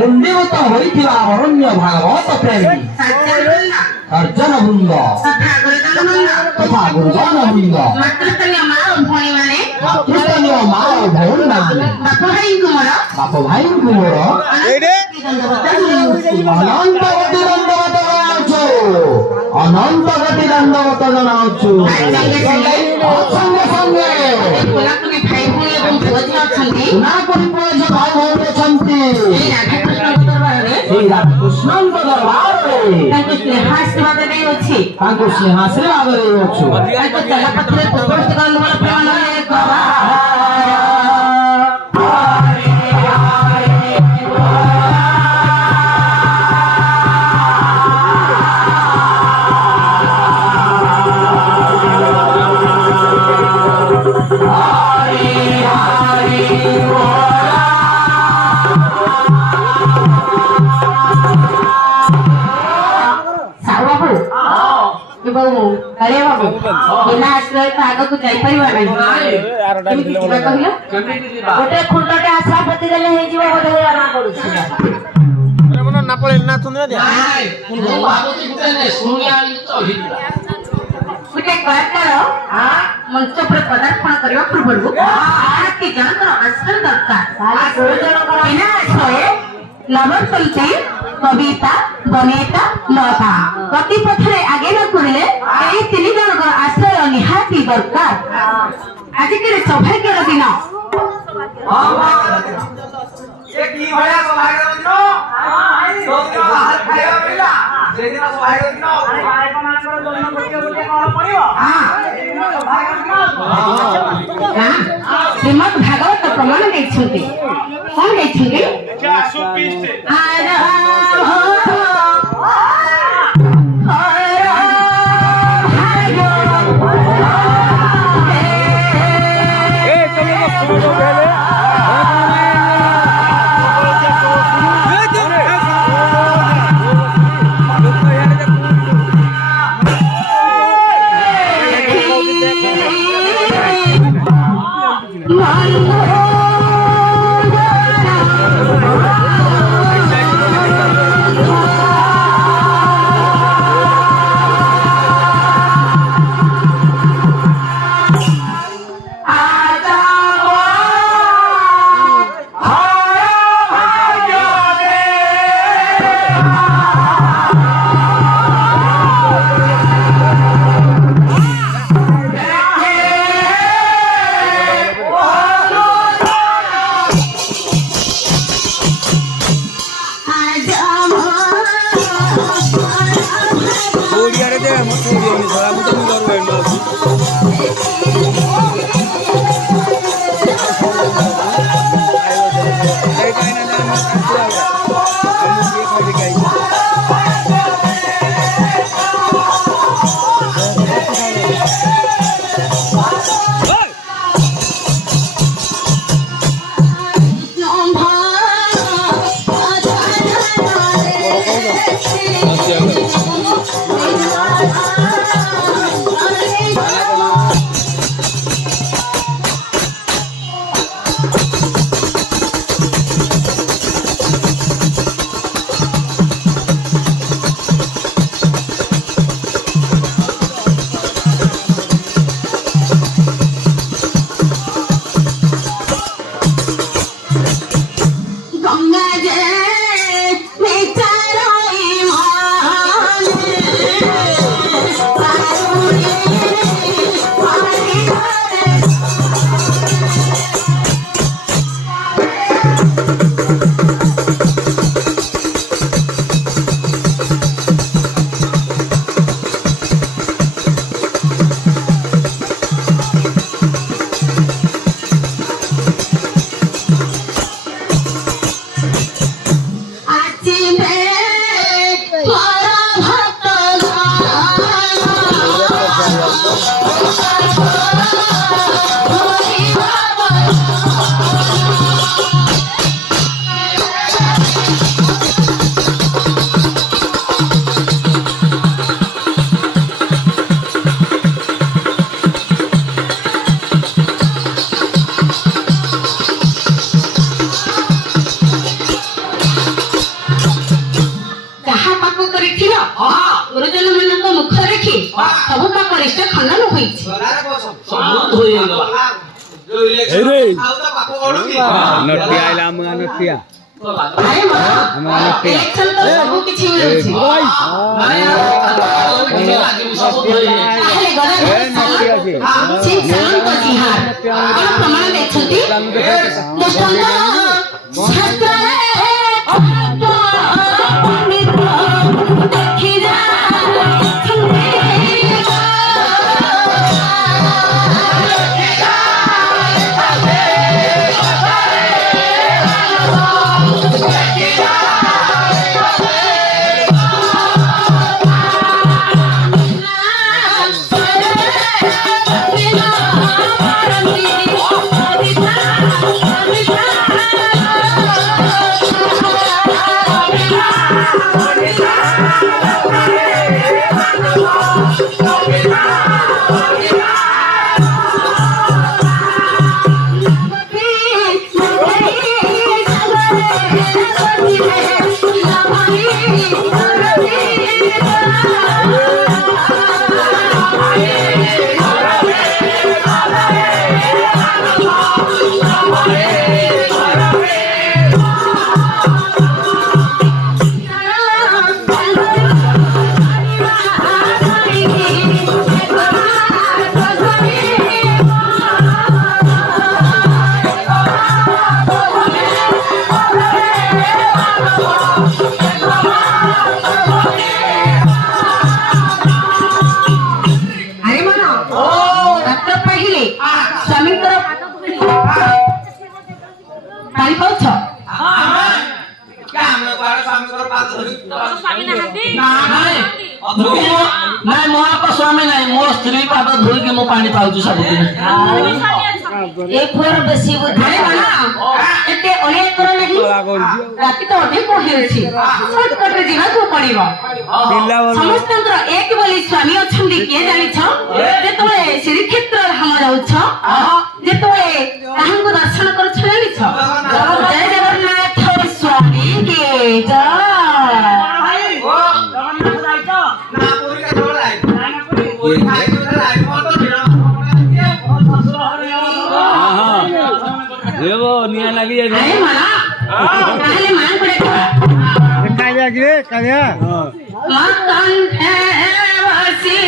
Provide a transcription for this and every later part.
मुंडीभूत होइथिबा अरण्य भागवत प्रेमी अर्जुन वृंद तथा गुरुजन वृंद मातृस्तरीय माँ और भौणी माने बाप भाई मोर अनंत गति दंडवत जनाउछु संगे संगे भाई भौणी अछंती श्री राधाकृष्ण दरबार स्नेहाशीर्वाद आग को जाई परिवा नहीं गोटे खुंटटे आशा पति देले हे जीव बोले आना पडुछि अरे मन ना पळे ना तुन दे हाय मु भागवती गुटे ने सुनिया तो ही गुटे बात करो हां मंच पर पदार्पण करबा पूर्व आ कि जन कर आश्रय दरकार आ गुरुजन कर बिना छए नवकल्पी कविता बनेता लता गति पथरे आगे न करले एई तीन जन कर आश्रय निहाती दरकार आज के सौभाग्य दिन ये की भया सौभाग्य दिन तो हाल खाଇବା मिला जे दिन सौभाग्य दिन भाई मान कर जन्म गोटे गोटे कोन पड़ियो हां सौभाग्य दिन श्रीमद् भागवत प्रमाण दैछथि कोन दैछथि 120 Oh अरिष्ट खंडन होईଛି ସବୁ ଧୋଇଗଲା ନଟିଆ ଆଇଲା ଆମ ଗାଁ ନଟିଆ अरे मां इलेक्शन तो सब किछि होईଛି ସବୁ ଧୋଇଗଲା ତାହେଲେ ଗଣେଶ ସେ ଶାନ୍ତ ଜିହାର କଣ ପ୍ରମାଣ ଦେଇଛନ୍ତି ଦୃଷ୍ଟାନ୍ତ ଶାସ୍ତ୍ରରେ ଦେଖି ଯା ନାଇଁ ମୋ ବାପା ସ୍ୱାମୀ ନାହିଁ ମୋ ସ୍ତ୍ରୀ ପାଦ ଧୋଇକି ମୁଁ ପାଣି ପାଉଛି ସବୁଦିନ ଏ ପୁଅର ବେଶୀ ବୁଦ୍ଧି ଏତେ ଅଳିଆ କର ନାହିଁ ରାତି ତ ଅଧିକ ହେଉଛି ସର୍ଟକଟରେ ଯିବାକୁ ପଡିବ ସମସ୍ତଙ୍କର ଏକ ବୋଲି ସ୍ୱାମୀ ଅଛନ୍ତି କିଏ ଜାଣିଛ ଯେତେବେଳେ ଶ୍ରୀକ୍ଷେତ୍ର ଧାମ ଯାଉଛ ଯେତେବେଳେ କାହାଙ୍କୁ ଦର୍ଶନ କରୁଛ ଜାଣିଛ ଜୟ ଜଗନ୍ନାଥ ସ୍ୱାମୀ କି ଜୟ निया लगी है अरे मां पहले मान पड़ेगा देखा जा गिरे कन्या मतन है वसी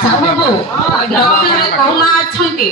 ସାହୁବାବୁ ଡକ୍ଟର କହୁନା ଅଛନ୍ତି